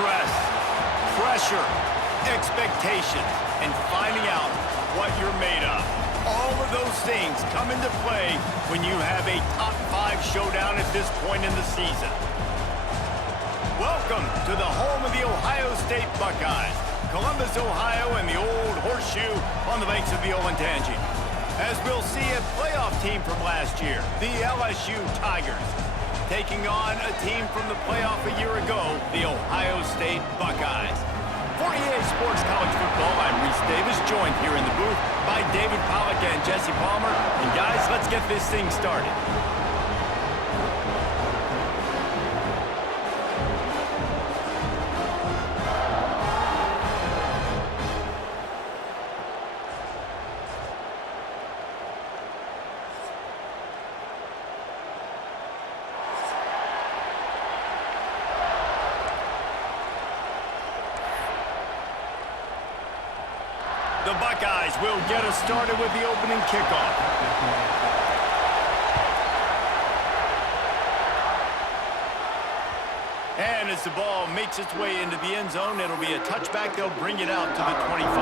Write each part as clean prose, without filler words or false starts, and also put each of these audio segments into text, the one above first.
Stress, pressure, expectations, and finding out what you're made of. All of those things come into play when you have a top 5 showdown at this point in the season. Welcome to the home of the Ohio State Buckeyes, Columbus, Ohio, and the old horseshoe on the banks of the Olentangy. As we'll see a playoff team from last year, the LSU Tigers, taking on a team from the playoff a year ago, the Ohio State Buckeyes. For EA Sports College Football, I'm Reese Davis, joined here in the booth by David Pollack and Jesse Palmer. And guys, let's get this thing started. The Buckeyes will get us started with the opening kickoff. And as the ball makes its way into the end zone, it'll be a touchback. They'll bring it out to the 25.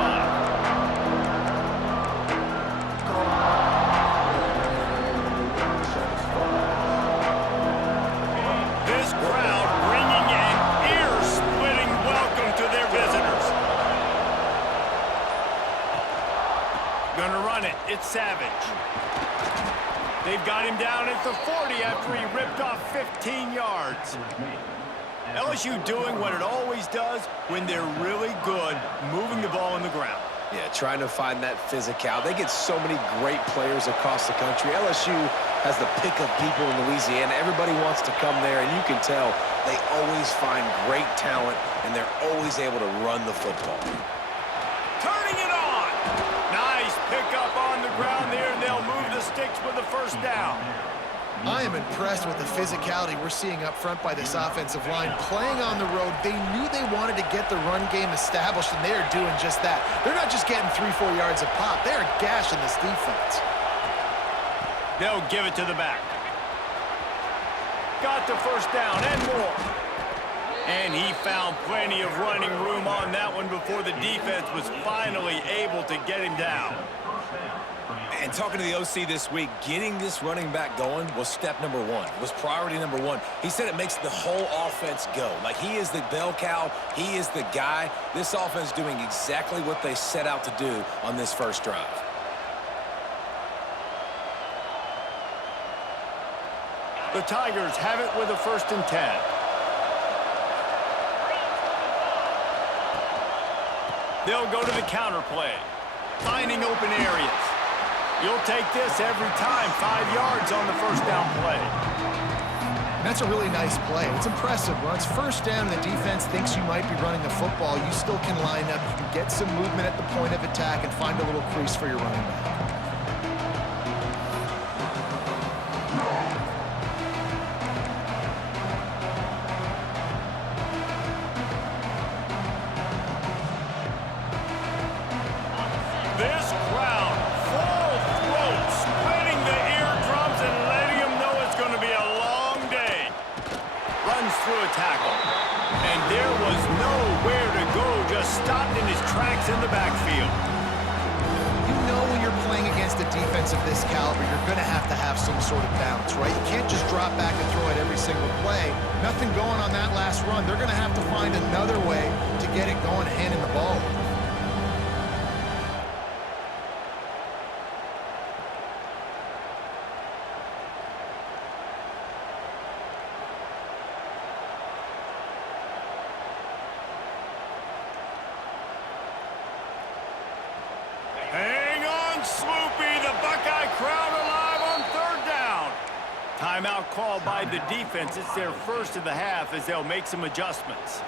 This crowd bringing an ear-splitting welcome to their visitors. Gonna run it. It's Savage. They've got him down at the 40 after he ripped off 15 yards. LSU doing what it always does when they're really good, moving the ball on the ground. Yeah, trying to find that physical. They get so many great players across the country. LSU has the pick of people in Louisiana. Everybody wants to come there, and you can tell they always find great talent, and they're always able to run the football. Turning it on. Nice pickup on the ground there, and they'll move the sticks with the first down. I am impressed with the physicality we're seeing up front by this offensive line. Playing on the road, they knew they wanted to get the run game established, and they are doing just that. They're not just getting 3-4 yards a pop. They are gashing this defense. They'll give it to the back. Got the first down and more. And he found plenty of running room on that one before the defense was finally able to get him down. And talking to the OC this week, getting this running back going was step number one, was priority number one. He said it makes the whole offense go. Like, he is the bell cow. He is the guy. This offense doing exactly what they set out to do on this first drive. The Tigers have it with a 1st and 10. They'll go to the counter play, finding open areas. You'll take this every time, 5 yards on the first down play. And that's a really nice play. It's impressive. When it's first down and the defense thinks you might be running the football, you still can line up. You can get some movement at the point of attack and find a little crease for your running back. This crowd, full throat, splitting the eardrums and letting them know it's going to be a long day. Runs through a tackle. And there was nowhere to go, just stopped in his tracks in the backfield. You know when you're playing against a defense of this caliber, you're going to have some sort of balance, right? You can't just drop back and throw it every single play. Nothing going on that last run. They're going to have to find another way to get it going, handing the ball. Hang on, Sloopy. The Buckeye crowd alive on 3rd down. Timeout called by the defense. It's their first of the half as they'll make some adjustments.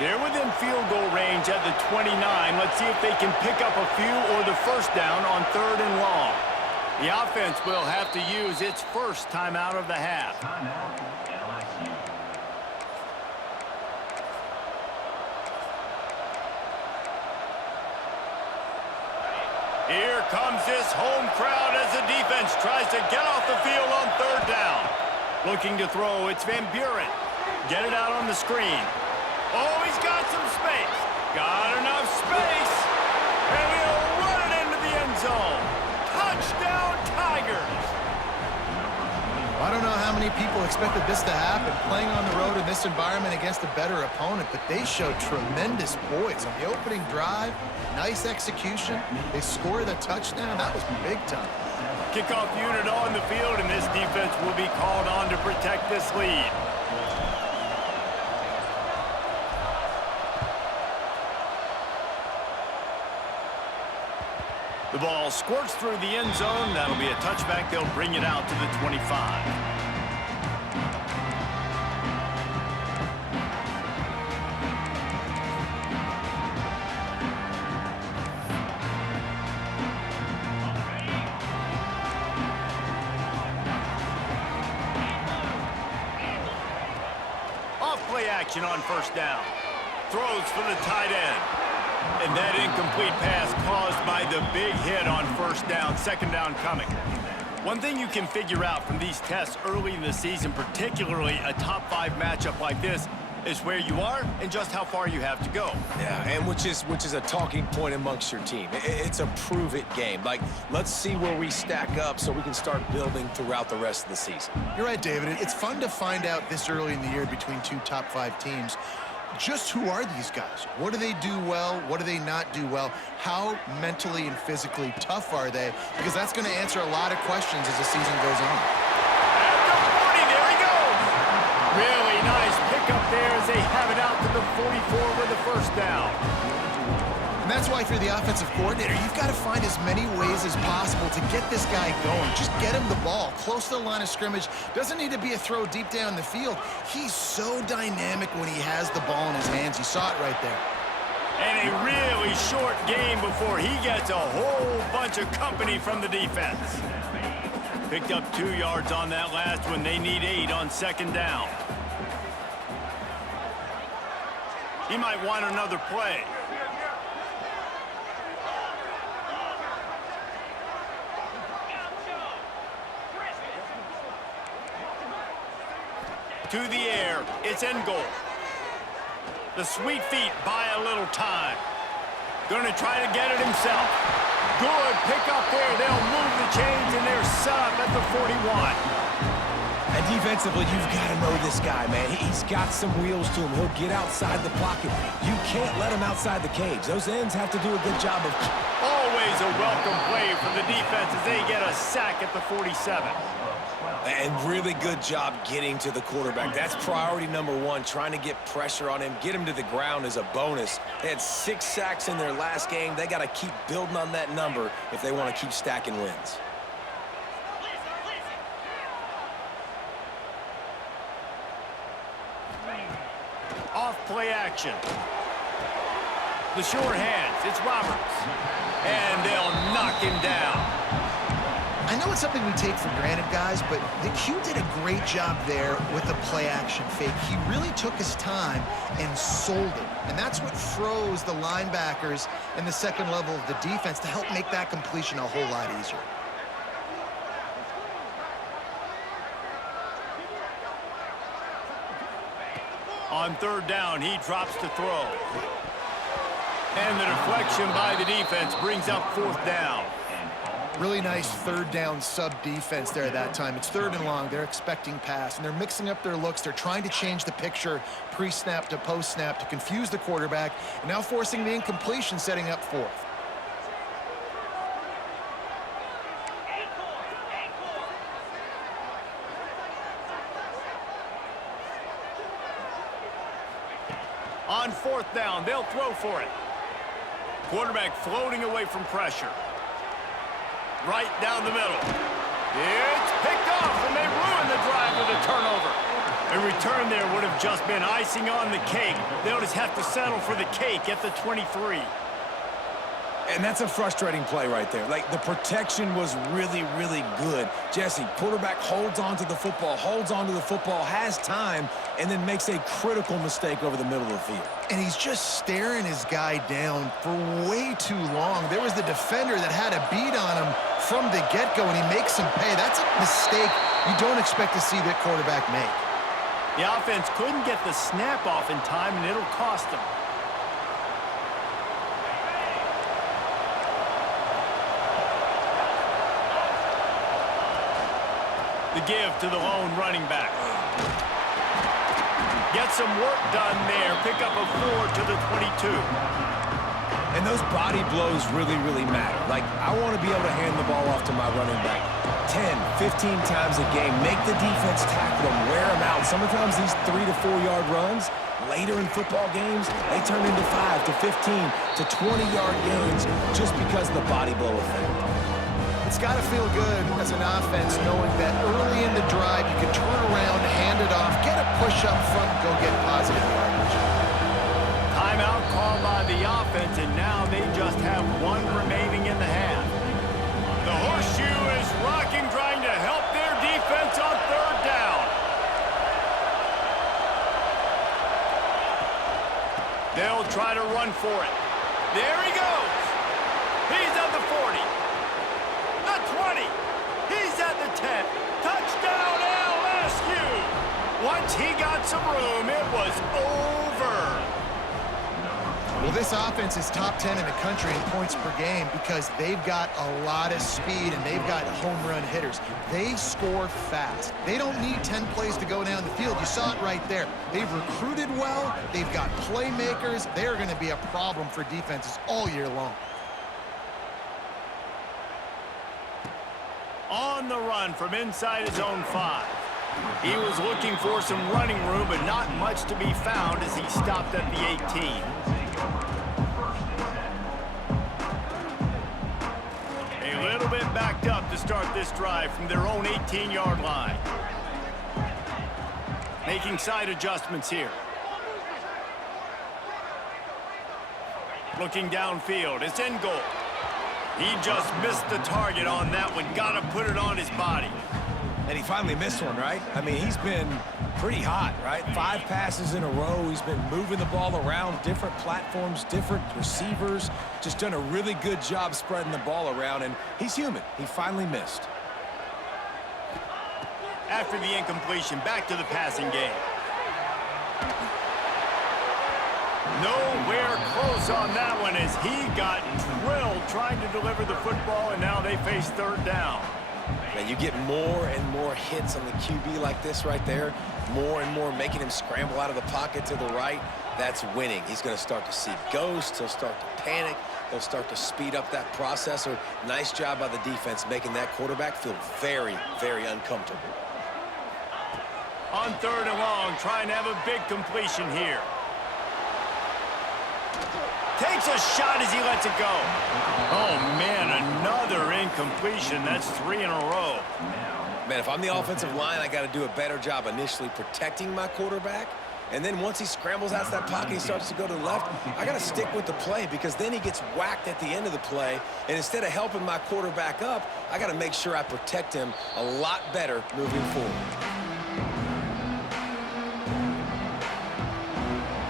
They're within field goal range at the 29. Let's see if they can pick up a few or the first down on 3rd and long. The offense will have to use its first timeout of the half. Here comes this home crowd as the defense tries to get off the field on 3rd down. Looking to throw, it's Van Buren. Get it out on the screen. Oh, he's got some space. Got enough space. And he'll run it into the end zone. Touchdown, Tigers. I don't know how many people expected this to happen, playing on the road in this environment against a better opponent, but they showed tremendous poise on the opening drive. Nice execution. They scored a touchdown. That was big time. Kickoff unit on the field, and this defense will be called on to protect this lead. The ball squirts through the end zone. That'll be a touchback. They'll bring it out to the 25. Off-play action on first down. Throws for the tight end. And that incomplete pass caused by the big hit on first down, second down coming. One thing you can figure out from these tests early in the season, particularly a top-5 matchup like this, is where you are and just how far you have to go. Yeah, and which is a talking point amongst your team. It's a prove-it game. Like, let's see where we stack up so we can start building throughout the rest of the season. You're right, David. It's fun to find out this early in the year between two top-5 teams. Just who are these guys? What do they do well? What do they not do well? How mentally and physically tough are they? Because that's going to answer a lot of questions as the season goes on. At the 40, there he goes. Really nice pickup there as they have it out to the 44 with the first down. And that's why if you're the offensive coordinator, you've got to find as many ways as possible to get this guy going. Just get him the ball close to the line of scrimmage. Doesn't need to be a throw deep down the field. He's so dynamic when he has the ball in his hands. You saw it right there. And a really short game before he gets a whole bunch of company from the defense. Picked up 2 yards on that last one. They need 8 on second down. He might want another play. To the air, it's in goal. The sweet feet buy a little time. Gonna try to get it himself. Good pick up there. They'll move the chains, and they're set up at the 41. And defensively, you've got to know this guy, man. He's got some wheels to him. He'll get outside the pocket. You can't let him outside the cage. Those ends have to do a good job of... Always a welcome play from the defense as they get a sack at the 47. And really good job getting to the quarterback. That's priority number 1, trying to get pressure on him. Get him to the ground as a bonus. They had 6 sacks in their last game. They got to keep building on that number if they want to keep stacking wins. Off-play action. The sure hands. It's Roberts. And they'll knock him down. I know it's something we take for granted, guys, but the Q did a great job there with the play-action fake. He really took his time and sold it. And that's what froze the linebackers in the second level of the defense to help make that completion a whole lot easier. On third down, he drops to throw. And the deflection by the defense brings up fourth down. Really nice third down sub-defense there at that time. It's 3rd and long. They're expecting pass, and they're mixing up their looks. They're trying to change the picture pre-snap to post-snap to confuse the quarterback, and now forcing the incompletion, setting up 4th. On 4th down, they'll throw for it. Quarterback floating away from pressure. Right down the middle. It's picked off, and they ruin the drive with a turnover. A return there would have just been icing on the cake. They'll just have to settle for the cake at the 23. And that's a frustrating play right there. Like, the protection was really, really good. Jesse, quarterback holds on to the football, has time, and then makes a critical mistake over the middle of the field. And he's just staring his guy down for way too long. There was the defender that had a beat on him from the get-go, and he makes him pay. That's a mistake you don't expect to see that quarterback make. The offense couldn't get the snap off in time, and it'll cost them. The give to the lone running back. Get some work done there. Pick up a 4 to the 22. And those body blows really, really matter. Like, I want to be able to hand the ball off to my running back 10, 15 times a game. Make the defense tackle them, wear them out. Sometimes these 3 to 4 yard runs, later in football games, they turn into 5 to 15 to 20-yard gains just because of the body blow effect. It's got to feel good as an offense knowing that early in the drive you can turn around, hand it off, get a push up front, and go get positive yardage. Timeout called by the offense, and now they just have 1 remaining in the half. The horseshoe is rocking, trying to help their defense on 3rd down. They'll try to run for it. There he goes. He's at the 40. The 20. He's at the 10. Touchdown, LSU. Once he got some room, it was over. Well, this offense is top 10 in the country in points per game because they've got a lot of speed and they've got home run hitters. They score fast. They don't need 10 plays to go down the field. You saw it right there. They've recruited well. They've got playmakers. They're going to be a problem for defenses all year long. On the run from inside his own 5. He was looking for some running room, but not much to be found as he stopped at the 18. A little bit backed up to start this drive from their own 18-yard line. Making side adjustments here. Looking downfield, it's in goal. He just missed the target on that one. Got to put it on his body. And he finally missed one, right? I mean, he's been pretty hot, right? 5 passes in a row. He's been moving the ball around, different platforms, different receivers. Just done a really good job spreading the ball around, and he's human. He finally missed. After the incompletion, back to the passing game. Nowhere close on that one as he got drilled trying to deliver the football, and now they face 3rd down. Man, you get more and more hits on the QB like this right there, more and more making him scramble out of the pocket to the right. That's winning. He's going to start to see ghosts. He'll start to panic. He'll start to speed up that processor. Nice job by the defense making that quarterback feel very, very uncomfortable. On 3rd and long, trying to have a big completion here. Takes a shot as he lets it go. Oh, man, another incompletion. That's 3 in a row. Man, if I'm the offensive line, I got to do a better job initially protecting my quarterback. And then once he scrambles out of that pocket, he starts to go to the left, I got to stick with the play because then he gets whacked at the end of the play. And instead of helping my quarterback up, I got to make sure I protect him a lot better moving forward.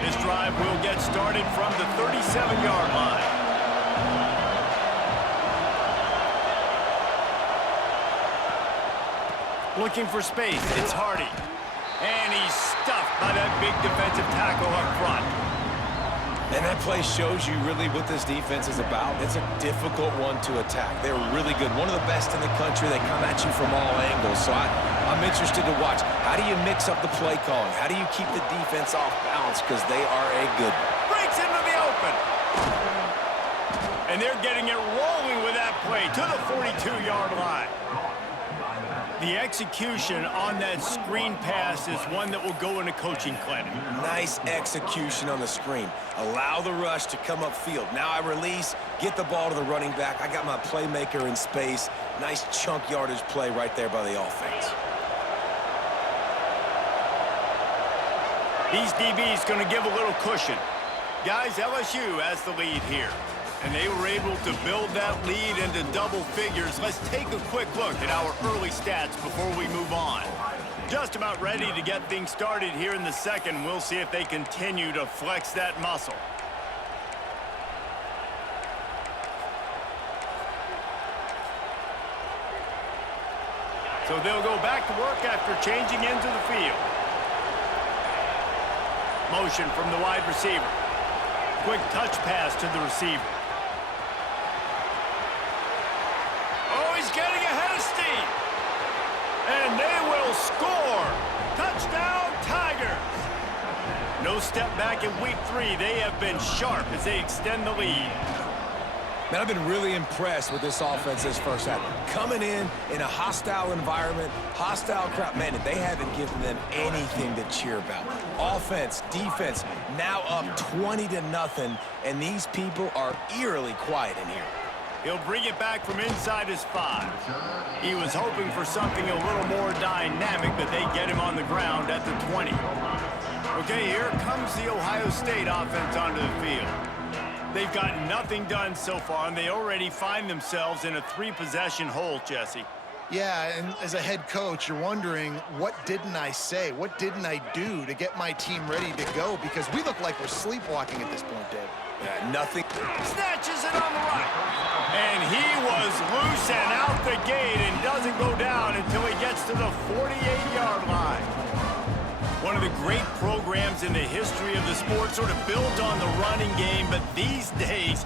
This drive will get started from the 37-yard line. Looking for space, it's Hardy. And he's stuffed by that big defensive tackle up front. And that play shows you really what this defense is about. It's a difficult one to attack. They're really good. One of the best in the country. They come at you from all angles. So I'm interested to watch. How do you mix up the play calling? How do you keep the defense off balance? Because they are a good one. Breaks into the open. And they're getting it rolling with that play to the 42-yard line. The execution on that screen pass is one that will go in a coaching clinic. Nice execution on the screen. Allow the rush to come upfield. Now I release, get the ball to the running back. I got my playmaker in space. Nice chunk yardage play right there by the offense. These DBs going to give a little cushion. Guys, LSU has the lead here. And they were able to build that lead into double figures. Let's take a quick look at our early stats before we move on. Just about ready to get things started here in the second. We'll see if they continue to flex that muscle. So they'll go back to work after changing into the field. Motion from the wide receiver. Quick touch pass to the receiver. Oh, he's getting ahead of steam. And they will score. Touchdown, Tigers. No step back in week 3. They have been sharp as they extend the lead. Man, I've been really impressed with this offense this first half. Coming in a hostile environment, hostile crowd. Man, they haven't given them anything to cheer about. Offense, defense, now up 20-0, and these people are eerily quiet in here. He'll bring it back from inside his 5. He was hoping for something a little more dynamic, but they get him on the ground at the 20. Okay, here comes the Ohio State offense onto the field. They've got nothing done so far, and they already find themselves in a 3-possession hole, Jesse. Yeah, and as a head coach, you're wondering, what didn't I say? What didn't I do to get my team ready to go? Because we look like we're sleepwalking at this point, Dave. Yeah, nothing. Snatches it on the right. And he was loose and out the gate and doesn't go down until he gets to the 48-yard line. One of the great programs in the history of the sport, sort of built on the running game, but these days,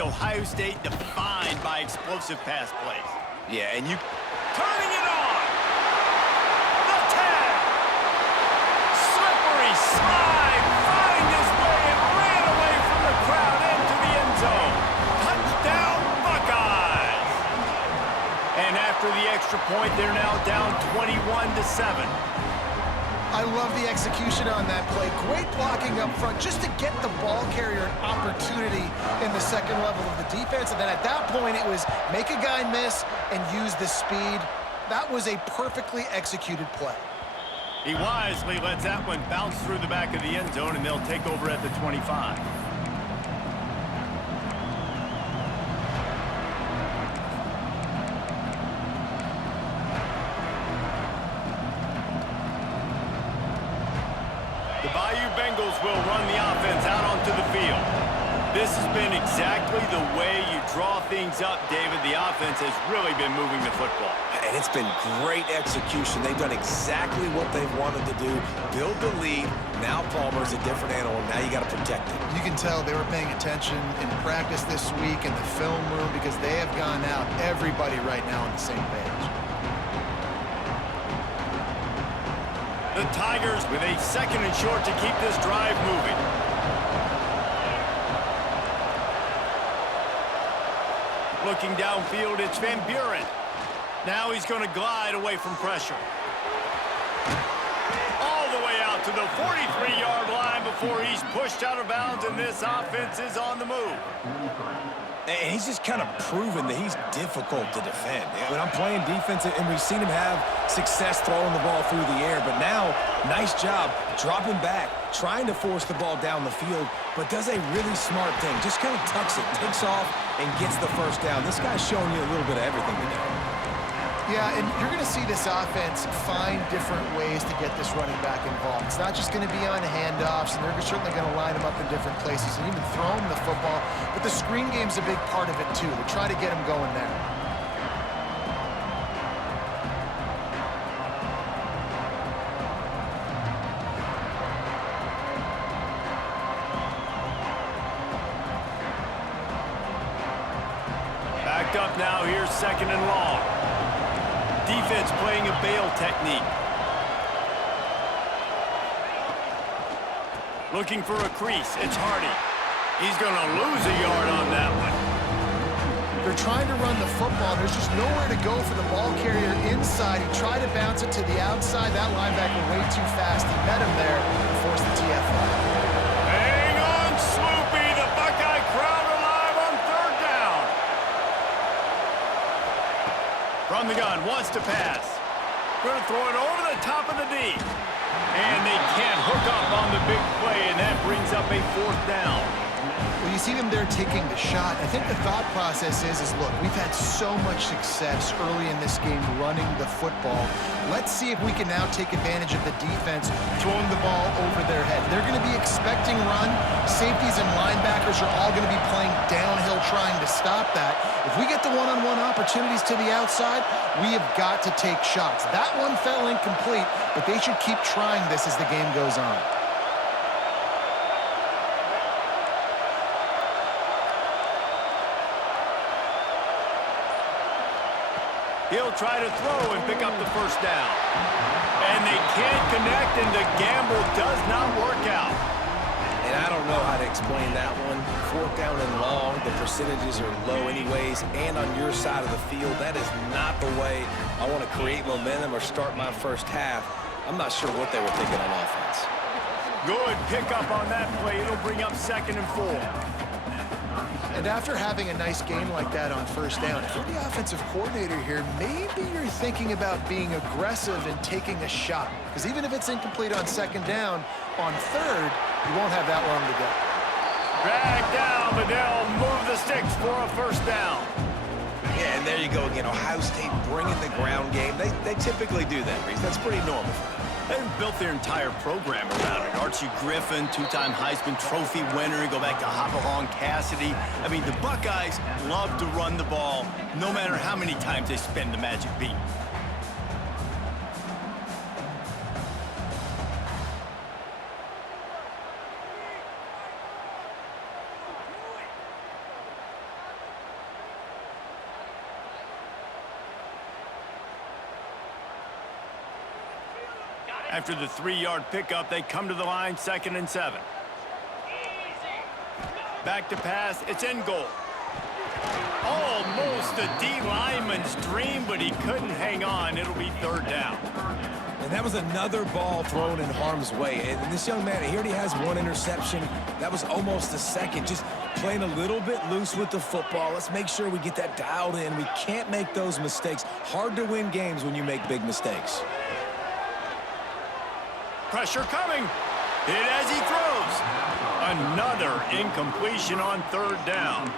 Ohio State defined by explosive pass plays. Yeah, and you... Turning it on! The tag! Slippery slide! Find his way and ran away from the crowd into the end zone. Touchdown, Buckeyes! And after the extra point, they're now down 21-7. I love the execution on that play. Great blocking up front just to get the ball carrier an opportunity in the second level of the defense. And then at that point, it was make a guy miss and use the speed. That was a perfectly executed play. He wisely lets that one bounce through the back of the end zone, and they'll take over at the 25. The Bayou Bengals will run the offense out onto the field. This has been exactly the way you draw things up, David. The offense has really been moving the football. And it's been great execution. They've done exactly what they've wanted to do. Build the lead. Now Palmer's a different animal. Now you got to protect it. You can tell they were paying attention in practice this week in the film room because they have gone out, everybody right now on the same page. The Tigers with a 2nd and short to keep this drive moving. Looking downfield, it's Van Buren. Now he's going to glide away from pressure. All the way out to the 43-yard line before he's pushed out of bounds, and this offense is on the move. And he's just kind of proven that he's difficult to defend. When I'm playing defense, and we've seen him have success throwing the ball through the air, but now, nice job dropping back, trying to force the ball down the field, but does a really smart thing. Just kind of tucks it, takes off, and gets the first down. This guy's showing you a little bit of everything today. Yeah, and you're going to see this offense find different ways to get this running back involved. It's not just going to be on handoffs, and they're certainly going to line him up in different places and even throw him the football. But the screen game's a big part of it, too. They try to get him going there. Backed up now, here's 2nd and long. Defense playing a bail technique. Looking for a crease. It's Hardy. He's going to lose a yard on that one. They're trying to run the football. There's just nowhere to go for the ball carrier inside. He tried to bounce it to the outside. That linebacker way too fast. He met him there and forced the TFL. Hang on, Sloopy. The Buckeye crowd alive on 3rd down. From the gun, wants to pass. Going to throw it over the top of the D. And they can't hook up on the big play, and that brings up a 4th down. Well, you see them there taking the shot. I think the thought process is look, we've had so much success early in this game running the football. Let's see if we can now take advantage of the defense throwing the ball over their head. They're going to be expecting run. Safeties and linebackers are all going to be playing downhill trying to stop that. If we get the one-on-one opportunities to the outside, we have got to take shots. That one fell incomplete, but they should keep trying this as the game goes on. He'll try to throw and pick up the first down. And they can't connect, and the gamble does not work out. And I don't know how to explain that one. 4th down and long, the percentages are low anyways, and on your side of the field, that is not the way I want to create momentum or start my first half. I'm not sure what they were thinking on offense. Good pickup on that play. It'll bring up 2nd and 4. And after having a nice game like that on first down, if you're the offensive coordinator here, maybe you're thinking about being aggressive and taking a shot. Because even if it's incomplete on 2nd down, on 3rd, you won't have that long to go. Drag down, but they'll move the sticks for a first down. Yeah, and there you go again. Ohio State bringing the ground game. They typically do that, Reese. That's pretty normal for them. They've built their entire program around it. Archie Griffin, 2-time Heisman Trophy winner. You go back to Hopalong Cassidy. I mean, the Buckeyes love to run the ball, no matter how many times they spin the magic beat. After the 3-yard pickup, they come to the line, 2nd and 7. Back to pass, it's in goal. Almost a D lineman's dream, but he couldn't hang on. It'll be 3rd down. And that was another ball thrown in harm's way. And this young man, he already has 1 interception. That was almost a 2nd. Just playing a little bit loose with the football. Let's make sure we get that dialed in. We can't make those mistakes. Hard to win games when you make big mistakes. Pressure coming. Hit as he throws. Another incompletion on 3rd down.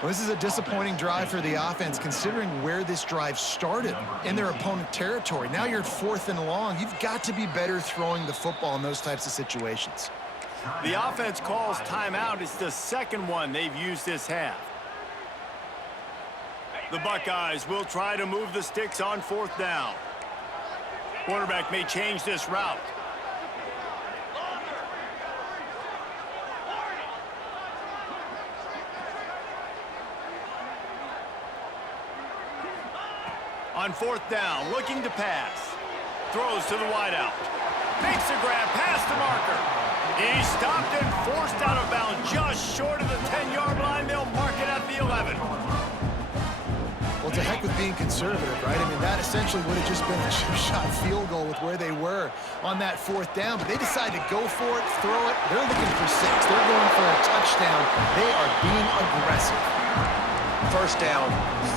Well, this is a disappointing drive for the offense, considering where this drive started in their opponent territory. Now you're at 4th and long. You've got to be better throwing the football in those types of situations. The offense calls timeout. It's the 2nd one they've used this half. The Buckeyes will try to move the sticks on 4th down. Quarterback may change this route. On 4th down, looking to pass. Throws to the wideout. Makes a grab past the marker. He's stopped and forced out of bounds just short of the 10-yard line. They'll mark it at the 11. Well, to heck with being conservative, right? I mean, that essentially would have just been a two-shot field goal with where they were on that 4th down. But they decide to go for it, throw it. They're looking for 6. They're going for a touchdown. They are being aggressive. First down,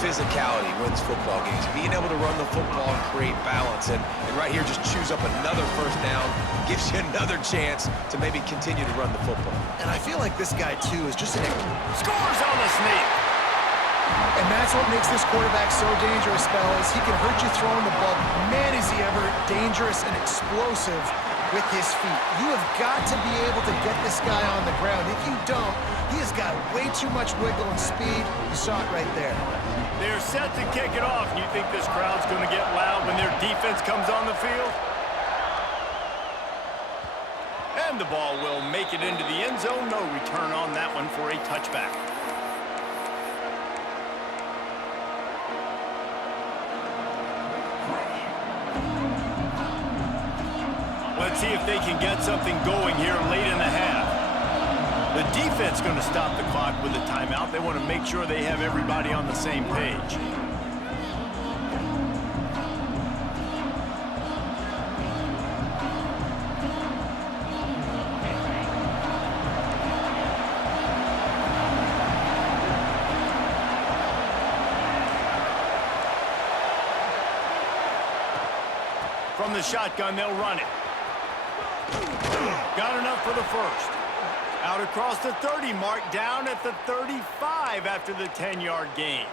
physicality wins football games. Being able to run the football and create balance. And right here, just choose up another first down, gives you another chance to maybe continue to run the football. And I feel like this guy, too, is just an... Scores on the sneak. And that's what makes this quarterback so dangerous, fellas. He can hurt you throwing the ball. Man, is he ever dangerous and explosive with his feet. You have got to be able to get this guy on the ground. If you don't, he has got way too much wiggle and speed. You saw it right there. They're set to kick it off. You think this crowd's going to get loud when their defense comes on the field? And the ball will make it into the end zone. No return on that one for a touchback. Let's see if they can get something going here late in the half. The defense going to stop the clock with a timeout. They want to make sure they have everybody on the same page. From the shotgun, they'll run it. Got enough for the first. Out across the 30 mark, down at the 35 after the 10-yard gain.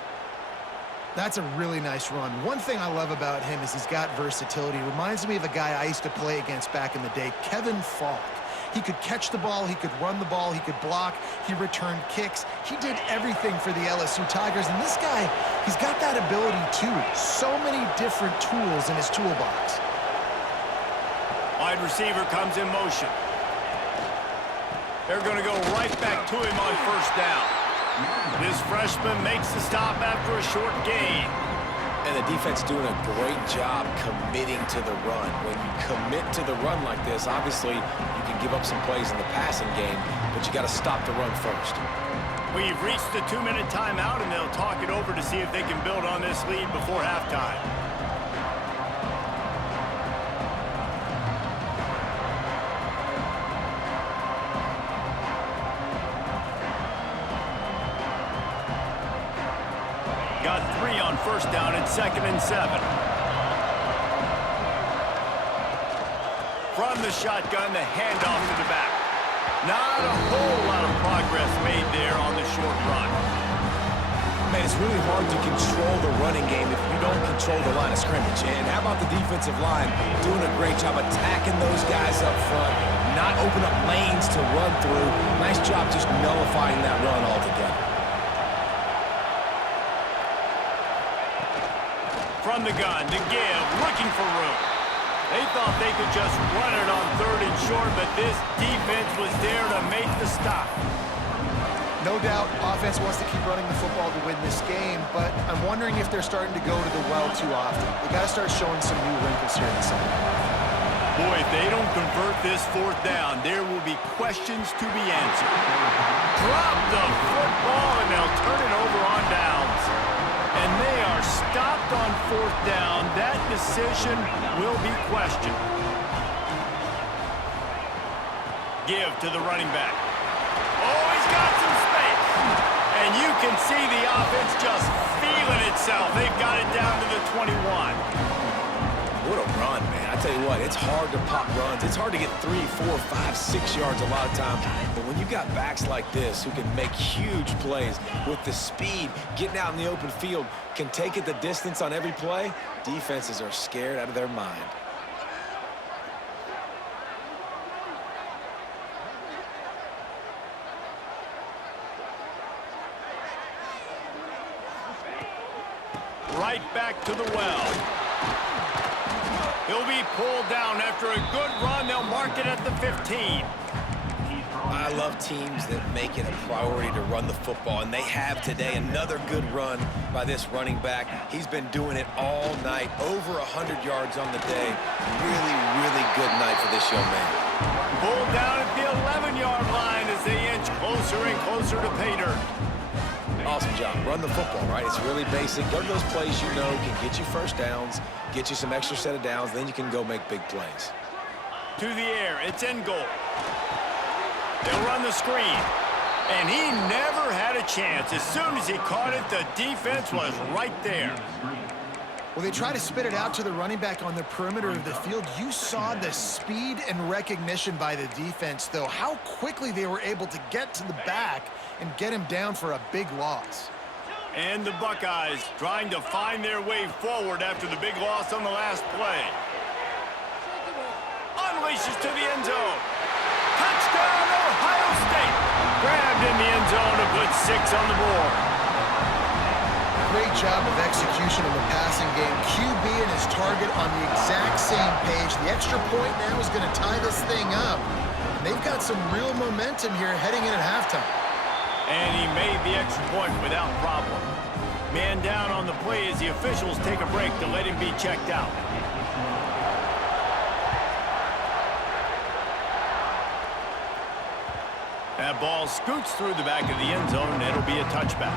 That's a really nice run. One thing I love about him is he's got versatility. Reminds me of a guy I used to play against back in the day, Kevin Falk. He could catch the ball, he could run the ball, he could block, he returned kicks. He did everything for the LSU Tigers, and this guy, he's got that ability too. So many different tools in his toolbox. Wide receiver comes in motion. They're going to go right back to him on first down. This freshman makes the stop after a short gain. And the defense doing a great job committing to the run. When you commit to the run like this, obviously you can give up some plays in the passing game, but you got to stop the run first. We've reached the 2-minute timeout, and they'll talk it over to see if they can build on this lead before halftime. Got 3 on first down and 2nd and 7. From the shotgun, the handoff to the back. Not a whole lot of progress made there on the short run. Man, it's really hard to control the running game if you don't control the line of scrimmage. And how about the defensive line doing a great job attacking those guys up front, not open up lanes to run through. Nice job just nullifying that run altogether. From the gun, to give, looking for room. They thought they could just run it on 3rd and short, but this defense was there to make the stop. No doubt, offense wants to keep running the football to win this game, but I'm wondering if they're starting to go to the well too often. They got to start showing some new wrinkles here in the second half. Boy, if they don't convert this 4th down, there will be questions to be answered. Drop the football, and they'll turn it over on downs. And they are stopped on 4th down. That decision will be questioned. Give to the running back. Oh, he's got some space. And you can see the offense just feeling itself. They've got it down to the 21. What a run, man. I tell you what, it's hard to pop runs. It's hard to get 3, 4, 5, 6 yards a lot of times. But when you got backs like this who can make huge plays with the speed, getting out in the open field, can take it the distance on every play, defenses are scared out of their mind. Right back to the well. He'll be pulled down after a good run. They'll mark it at the 15. I love teams that make it a priority to run the football, and they have today. Another good run by this running back. He's been doing it all night, over 100 yards on the day. Really, really good night for this young man. Pulled down at the 11-yard line as they inch closer and closer to pay dirt. Awesome job. Run the football, right? It's really basic. Go to those plays you know can get you first downs, get you some extra set of downs, then you can go make big plays. To the air, it's in goal. They'll run the screen. And he never had a chance. As soon as he caught it, the defense was right there. Well, they try to spit it out to the running back on the perimeter of the field. You saw the speed and recognition by the defense, though, how quickly they were able to get to the back and get him down for a big loss. And the Buckeyes trying to find their way forward after the big loss on the last play. Unleashes to the end zone. Touchdown, Ohio State. Grabbed in the end zone to put 6 on the board. Great job of execution in the passing game. QB and his target on the exact same page. The extra point now is going to tie this thing up. And they've got some real momentum here heading in at halftime. And he made the extra point without problem. Man down on the play as the officials take a break to let him be checked out. That ball scoots through the back of the end zone, and it'll be a touchback.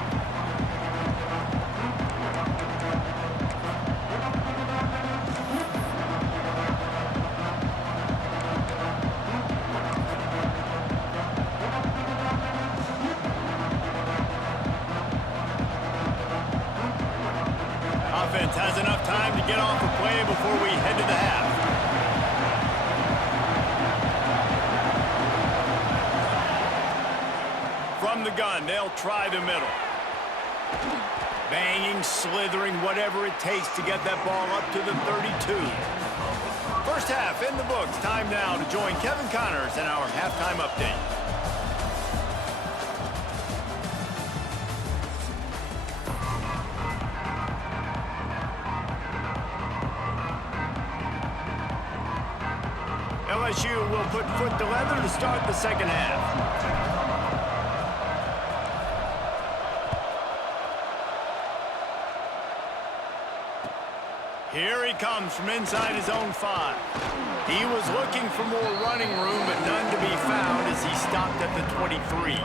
Offense has enough time to get off a play before we head to the half. From the gun, they'll try the middle. Banging, slithering, whatever it takes to get that ball up to the 32. First half in the books. Time now to join Kevin Connors in our halftime update. LSU will put foot to leather to start the second half. Here he comes from inside his own 5. He was looking for more running room, but none to be found as he stopped at the 23.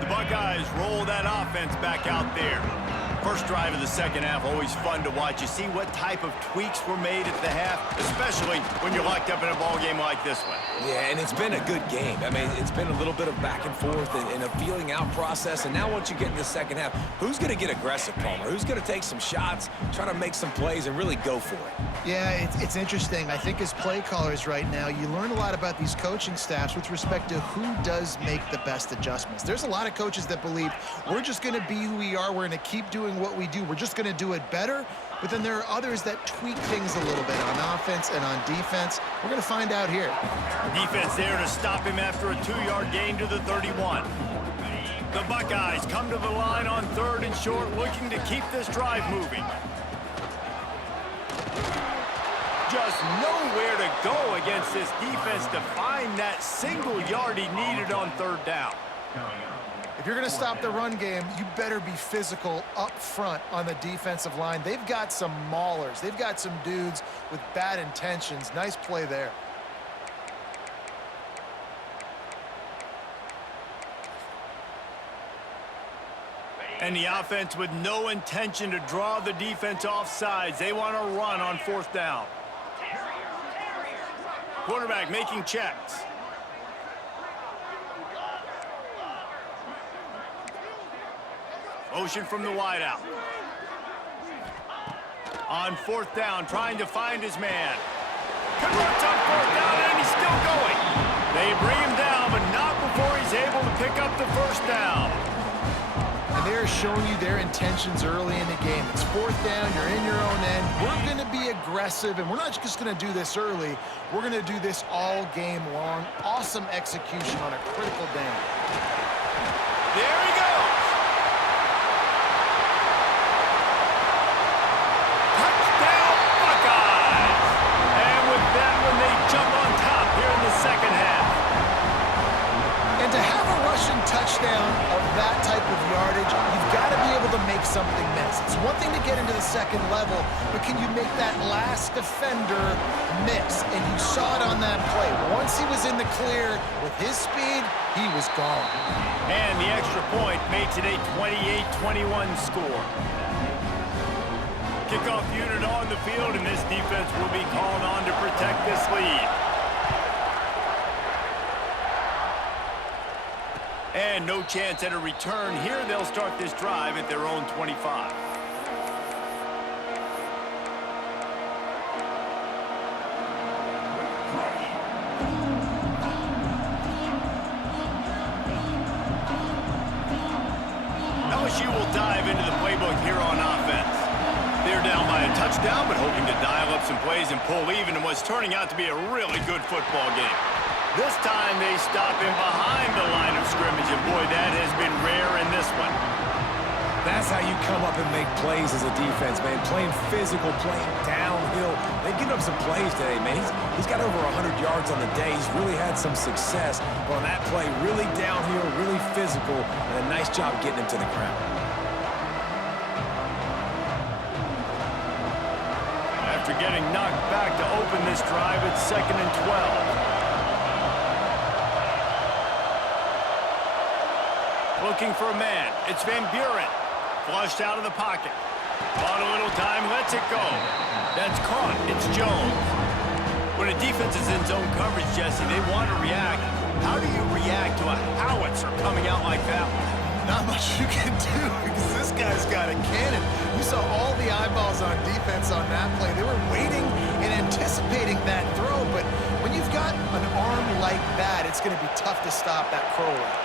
The Buckeyes roll that offense back out there. First drive of the second half, always fun to watch. You see what type of tweaks were made at the half, especially when you're locked up in a ball game like this one. Yeah, and it's been a good game. I mean, it's been a little bit of back and forth and a feeling out process. And now once you get in the second half, who's going to get aggressive, Palmer? Who's going to take some shots, try to make some plays, and really go for it? Yeah, it's interesting. I think as play callers right now, you learn a lot about these coaching staffs with respect to who does make the best adjustments. There's a lot of coaches that believe we're just going to be who we are. We're going to keep doing what we do. We're just going to do it better. But then there are others that tweak things a little bit on offense and on defense. We're going to find out here. Defense there to stop him after a 2-yard gain to the 31. The Buckeyes come to the line on 3rd and short, looking to keep this drive moving. Just nowhere to go against this defense to find that single yard he needed on 3rd down. If you're going to stop the run game, you better be physical up front on the defensive line. They've got some maulers. They've got some dudes with bad intentions. Nice play there. And the offense with no intention to draw the defense off sides. They want to run on 4th down. Quarterback making checks. Motion from the wideout. On 4th down, trying to find his man. Converts on 4th down, and he's still going. They bring him down, but not before he's able to pick up the 1st down. And they're showing you their intentions early in the game. It's 4th down, you're in your own end. We're going to be aggressive, and we're not just going to do this early. We're going to do this all game long. Awesome execution on a critical down. There he goes. Touchdown, Buckeyes. And with that one, they jump on top here in the second half. And to have a rushing touchdown of that type of yardage, you've got to be able to make something miss. It's one thing to get into the second level, but can you make that last defender miss? And you saw it on that play. Once he was in the clear with his speed, he was gone. And the extra point makes it a 28-21 score. Kickoff unit on the field, and this defense will be called on to protect this lead. And no chance at a return here. They'll start this drive at their own 25. LSU will dive into the playbook here on offense. They're down by a touchdown, but hoping to dial up some plays and pull even in what's turning out to be a really good football game. This time they stop him behind the line of scrimmage, and boy, that has been rare in this one. That's how you come up and make plays as a defense, man. Playing physical, playing downhill. They've given up some plays today, man. He's got over 100 yards on the day. He's really had some success. But on that play, really downhill, really physical, and a nice job getting him to the ground. After getting knocked back to open this drive, it's 2nd and 12. Looking for a man. It's Van Buren. Flushed out of the pocket. Bought a little time, lets it go. That's caught. It's Jones. When a defense is in zone coverage, Jesse, they want to react. How do you react to a howitzer coming out like that one? Not much you can do because this guy's got a cannon. You saw all the eyeballs on defense on that play. They were waiting and anticipating that throw, but when you've got an arm like that, it's going to be tough to stop that crow route.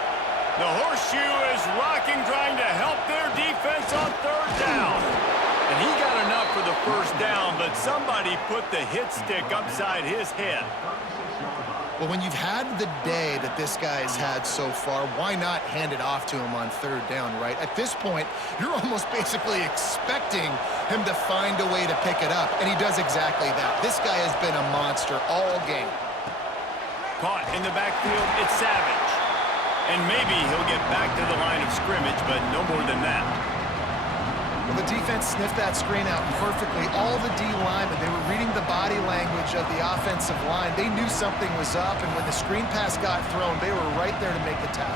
The horseshoe is rocking, trying to help their defense on 3rd down. And he got enough for the 1st down, but somebody put the hit stick upside his head. Well, when you've had the day that this guy's had so far, why not hand it off to him on 3rd down, right? At this point, you're almost basically expecting him to find a way to pick it up, and he does exactly that. This guy has been a monster all game. Caught in the backfield, it's Savage. And maybe he'll get back to the line of scrimmage, but no more than that. Well, the defense sniffed that screen out perfectly. All the D linemen, they were reading the body language of the offensive line. They knew something was up, and when the screen pass got thrown, they were right there to make the tackle.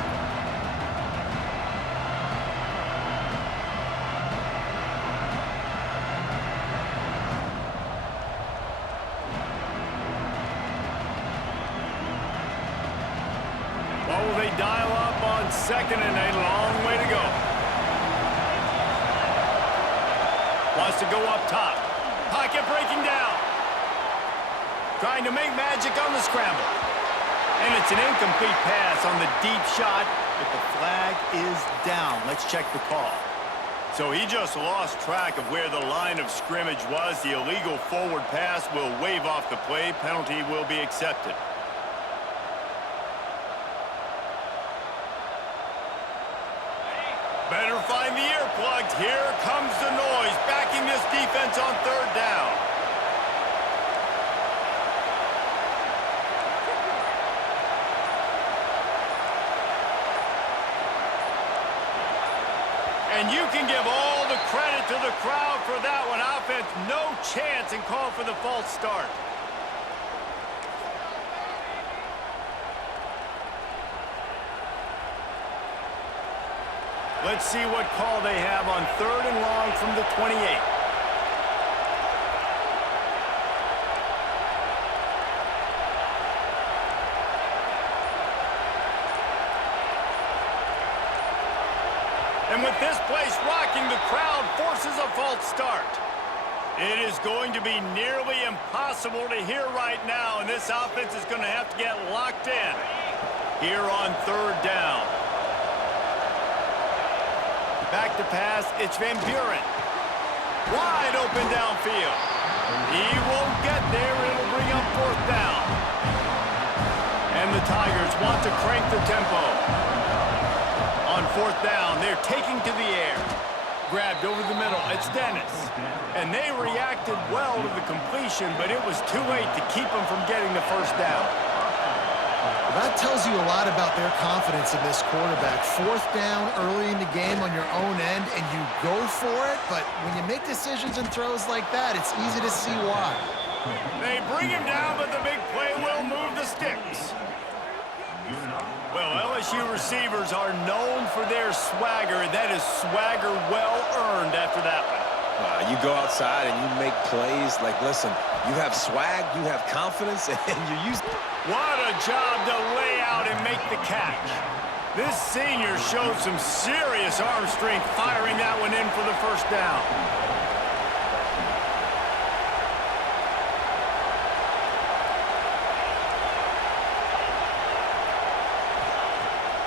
What will they dial up on second and a long way to go? Wants to go up top. Pocket breaking down. Trying to make magic on the scramble. And it's an incomplete pass on the deep shot, but the flag is down. Let's check the call. So he just lost track of where the line of scrimmage was. The illegal forward pass will wave off the play. Penalty will be accepted. Better find the earplugs. Here comes the noise, backing this defense on third down. And you can give all the credit to the crowd for that one. Offense, no chance, and call for the false start. Let's see what call they have on third and long from the 28. And with this place rocking, the crowd forces a false start. It is going to be nearly impossible to hear right now, and this offense is going to have to get locked in here on third down. Back to pass, it's Van Buren. Wide open downfield. He won't get there, it'll bring up fourth down. And the Tigers want to crank the tempo. On fourth down, they're taking to the air. Grabbed over the middle, it's Dennis. And they reacted well to the completion, but it was too late to keep them from getting the first down. That tells you a lot about their confidence in this quarterback. Fourth down early in the game on your own end, and you go for it, but when you make decisions and throws like that, it's easy to see why. They bring him down, but the big play will move the sticks. Well, LSU receivers are known for their swagger. That is swagger well earned after that one. You go outside and you make plays. Like, listen, you have swag, you have confidence, and you're used. What a job to lay out and make the catch. This senior showed some serious arm strength firing that one in for the first down.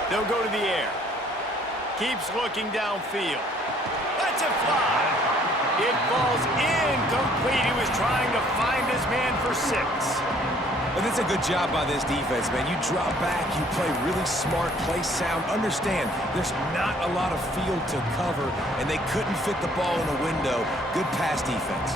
They'll go to the air. Keeps looking downfield. Lets it fly. It falls incomplete. He was trying to find his man for 6. And that's a good job by this defense, man. You drop back, you play really smart, play sound. Understand, there's not a lot of field to cover, and they couldn't fit the ball in a window. Good pass defense.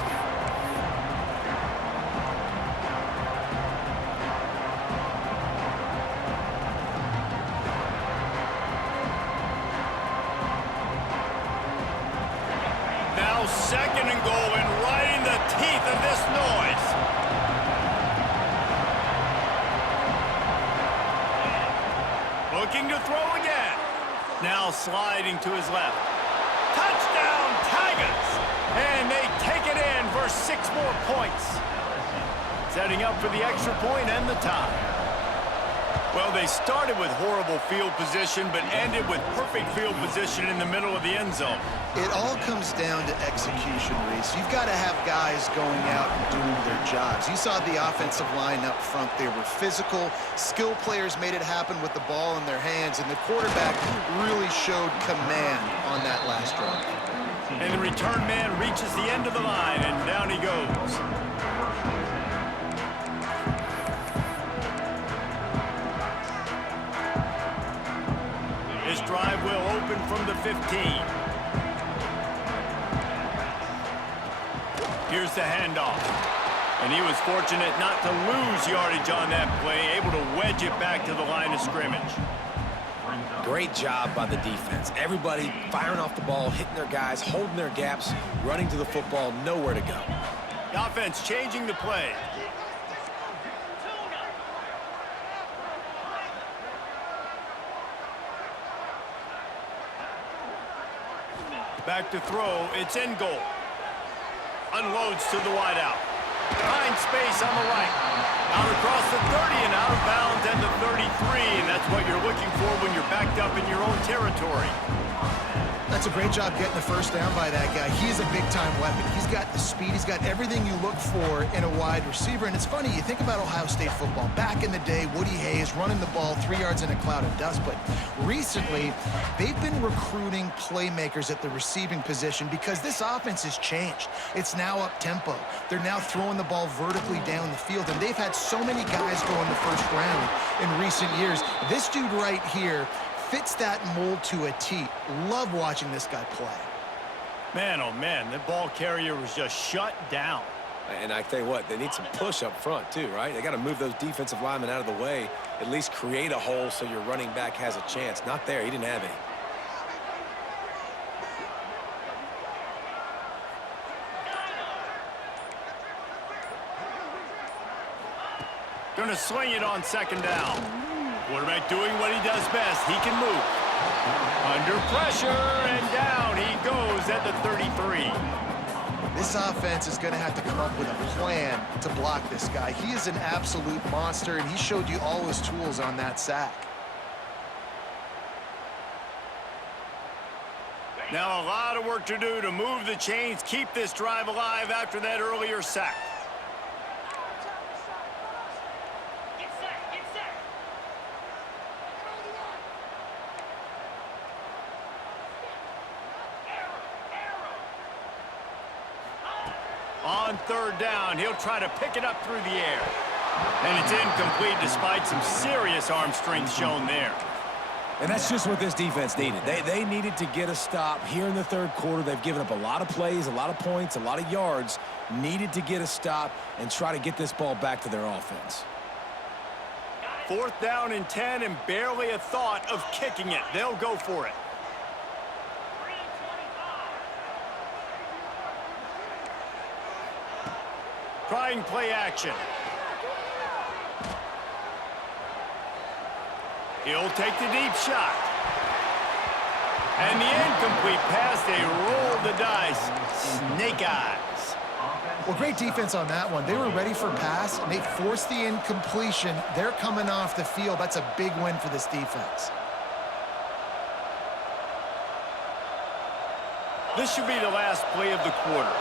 Now second and goal, and right in the teeth of this noise. Looking to throw again. Now sliding to his left. Touchdown, Tigers! And they take it in for 6 more points. Setting up for the extra point and the tie. Well, they started with horrible field position, but ended with perfect field position in the middle of the end zone. It all comes down to execution, Reese. You've got to have guys going out and doing their jobs. You saw the offensive line up front. They were physical. Skill players made it happen with the ball in their hands, and the quarterback really showed command on that last drive. And the return man reaches the end of the line, and down he goes. This drive will open from the 15. Here's the handoff. And he was fortunate not to lose yardage on that play, able to wedge it back to the line of scrimmage. Great job by the defense. Everybody firing off the ball, hitting their guys, holding their gaps, running to the football, nowhere to go. The offense changing the play. Back to throw. It's in goal. Unloads to the wideout. Finds space on the right. Out across the 30 and out of bounds at the 33. And that's what you're looking for when you're backed up in your own territory. That's a great job getting the first down by that guy. He's a big-time weapon. He's got the speed. He's got everything you look for in a wide receiver. And it's funny, you think about Ohio State football. Back in the day, Woody Hayes running the ball 3 yards in a cloud of dust. But recently, they've been recruiting playmakers at the receiving position because this offense has changed. It's now up-tempo. They're now throwing the ball vertically down the field. And they've had so many guys go in the first round in recent years. This dude right here fits that mold to a T. Love watching this guy play. Man, oh man, the ball carrier was just shut down. And I tell you what, they need some push up front too, right? They got to move those defensive linemen out of the way, at least create a hole so your running back has a chance. Not there, he didn't have any. Gonna swing it on second down. Quarterback doing what he does best. He can move. Under pressure, and down he goes at the 33. This offense is going to have to come up with a plan to block this guy. He is an absolute monster, and he showed you all his tools on that sack. Now a lot of work to do to move the chains, keep this drive alive after that earlier sack. On third down, he'll try to pick it up through the air. And it's incomplete despite some serious arm strength shown there. And that's just what this defense needed. They needed to get a stop here in the third quarter. They've given up a lot of plays, a lot of points, a lot of yards. Needed to get a stop and try to get this ball back to their offense. 4th down and 10 and barely a thought of kicking it. They'll go for it. Trying play action. He'll take the deep shot. And the incomplete pass, they roll the dice. Snake eyes. Well, great defense on that one. They were ready for pass, and they forced the incompletion. They're coming off the field. That's a big win for this defense. This should be the last play of the quarter.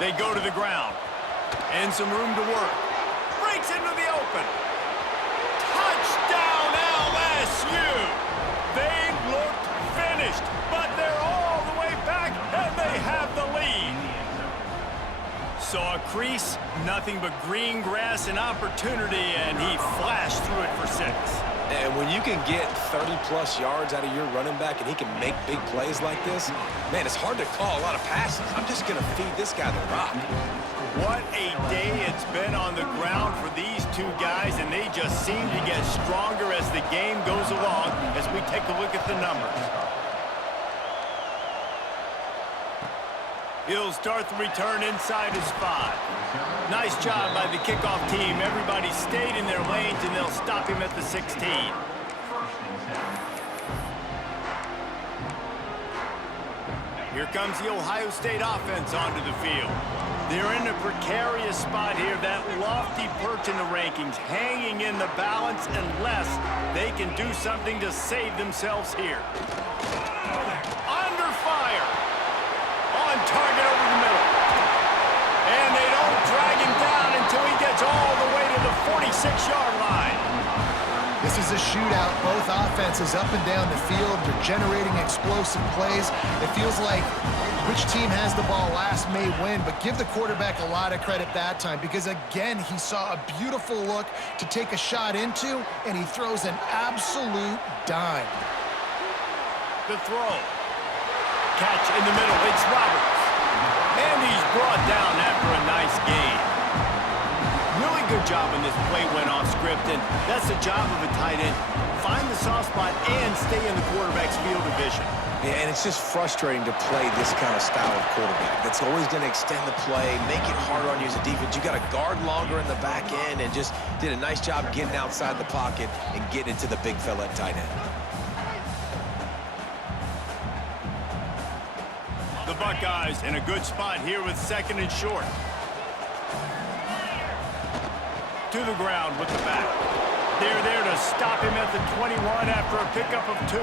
They go to the ground. And some room to work. Breaks into the open. Touchdown, LSU! They looked finished, but they're all the way back, and they have the lead. Saw a crease, nothing but green grass and opportunity, and he flashed through it for 6. And when you can get 30-plus yards out of your running back and he can make big plays like this, man, it's hard to call a lot of passes. I'm just going to feed this guy the rock. What a day it's been on the ground for these two guys, and they just seem to get stronger as the game goes along as we take a look at the numbers. He'll start the return inside his 5. Nice job by the kickoff team. Everybody stayed in their lanes, and they'll stop him at the 16. Here comes the Ohio State offense onto the field. They're in a precarious spot here, that lofty perch in the rankings, hanging in the balance unless they can do something to save themselves here. Under fire. On target over the middle. And they don't drag him down until he gets all the way to the 46-yard line. This is a shootout. Both offenses up and down the field. They're generating explosive plays. It feels like which team has the ball last may win, but give the quarterback a lot of credit that time because, again, he saw a beautiful look to take a shot into, and he throws an absolute dime. The throw. Catch in the middle. It's Roberts. And he's brought down after a nice gain. Really good job when this play went off script, and that's the job of a tight end. Find the soft spot and stay in the quarterback's field of vision. Yeah, and it's just frustrating to play this kind of style of quarterback. That's always going to extend the play, make it harder on you as a defense. You got to guard longer in the back end, and just did a nice job getting outside the pocket and getting it to the big fella at tight end. The Buckeyes in a good spot here with 2nd and short. To the ground with the back. They're there to stop him at the 21 after a pickup of 2.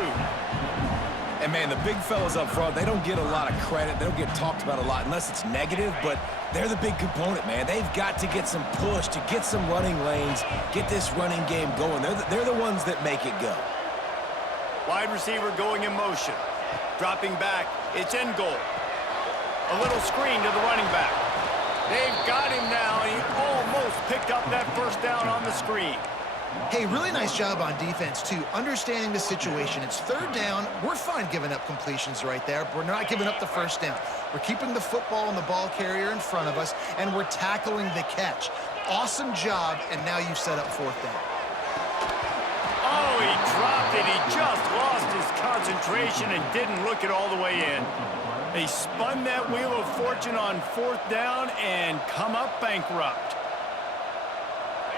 And, man, the big fellas up front, they don't get a lot of credit. They don't get talked about a lot unless it's negative, but they're the big component, man. They've got to get some push, to get some running lanes, get this running game going. They're the ones that make it go. Wide receiver going in motion. Dropping back. It's in goal. A little screen to the running back. They've got him now, and he almost picked up that first down on the screen. Hey, really nice job on defense, too, understanding the situation. It's 3rd down. We're fine giving up completions right there, but we're not giving up the first down. We're keeping the football and the ball carrier in front of us, and we're tackling the catch. Awesome job, and now you've set up 4th down. Oh, he dropped it. He just lost his concentration and didn't look it all the way in. They spun that wheel of fortune on 4th down and come up bankrupt.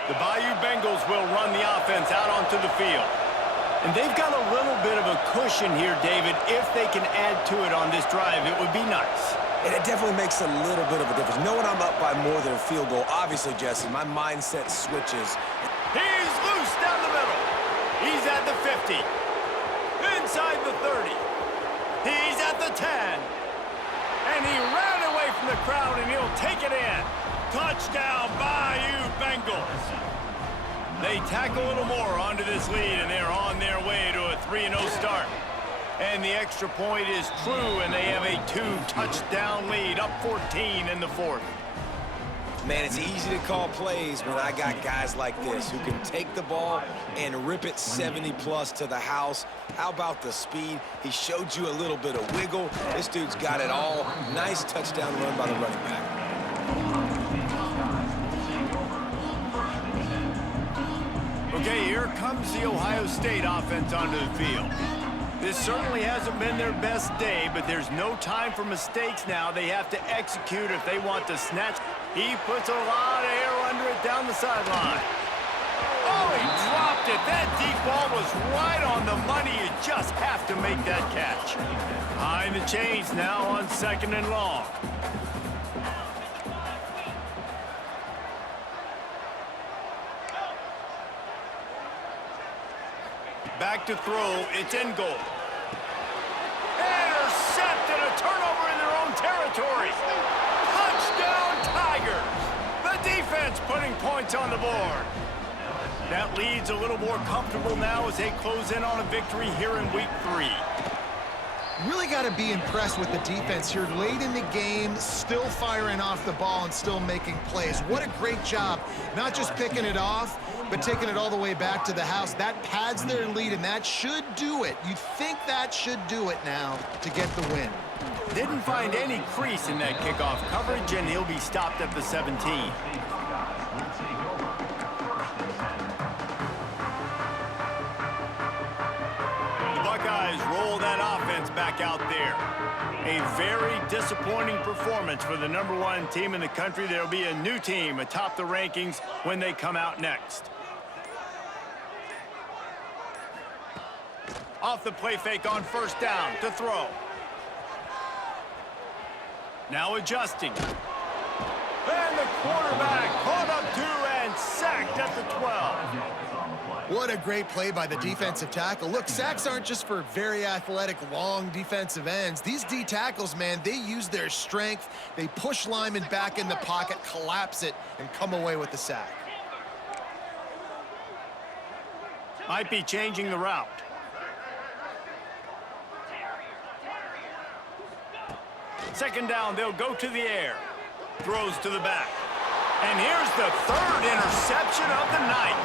The Bayou Bengals will run the offense out onto the field. And they've got a little bit of a cushion here, David. If they can add to it on this drive, it would be nice. And it definitely makes a little bit of a difference. Knowing I'm up by more than a field goal, obviously, Jesse, my mindset switches. He's loose down the middle. He's at the 50. Inside the 30. He's at the 10. And he ran away from the crowd, and he'll take it in. Touchdown, Bayou Bengals. They tack a little more onto this lead, and they're on their way to a 3-0 start. And the extra point is true, and they have a 2-touchdown lead, up 14 in the 4th. Man, it's easy to call plays when I got guys like this who can take the ball and rip it 70-plus to the house. How about the speed? He showed you a little bit of wiggle. This dude's got it all. Nice touchdown run by the running back. Okay, here comes the Ohio State offense onto the field. This certainly hasn't been their best day, but there's no time for mistakes now. They have to execute if they want to snatch. He puts a lot of air under it down the sideline. Oh, he dropped it. That deep ball was right on the money. You just have to make that catch. Behind the chains now on 2nd and long. Back to throw. It's in goal. Intercepted. A turnover in their own territory. Touchdown, Tigers. The defense putting points on the board. That lead's a little more comfortable now as they close in on a victory here in Week 3. Really got to be impressed with the defense here late in the game, still firing off the ball and still making plays. What a great job, not just picking it off, but taking it all the way back to the house. That pads their lead, and that should do it. You'd think that should do it now to get the win. Didn't find any crease in that kickoff coverage, and he'll be stopped at the 17. The Buckeyes roll that offense back out there. A very disappointing performance for the #1 team in the country. There'll be a new team atop the rankings when they come out next. Off the play fake on 1st down to throw. Now adjusting. And the quarterback caught up to and sacked at the 12. What a great play by the defensive tackle. Look, sacks aren't just for very athletic, long defensive ends. These D tackles, man, they use their strength. They push linemen back in the pocket, collapse it, and come away with the sack. Might be changing the route. Second down, they'll go to the air. Throws to the back. And here's the 3rd interception of the night.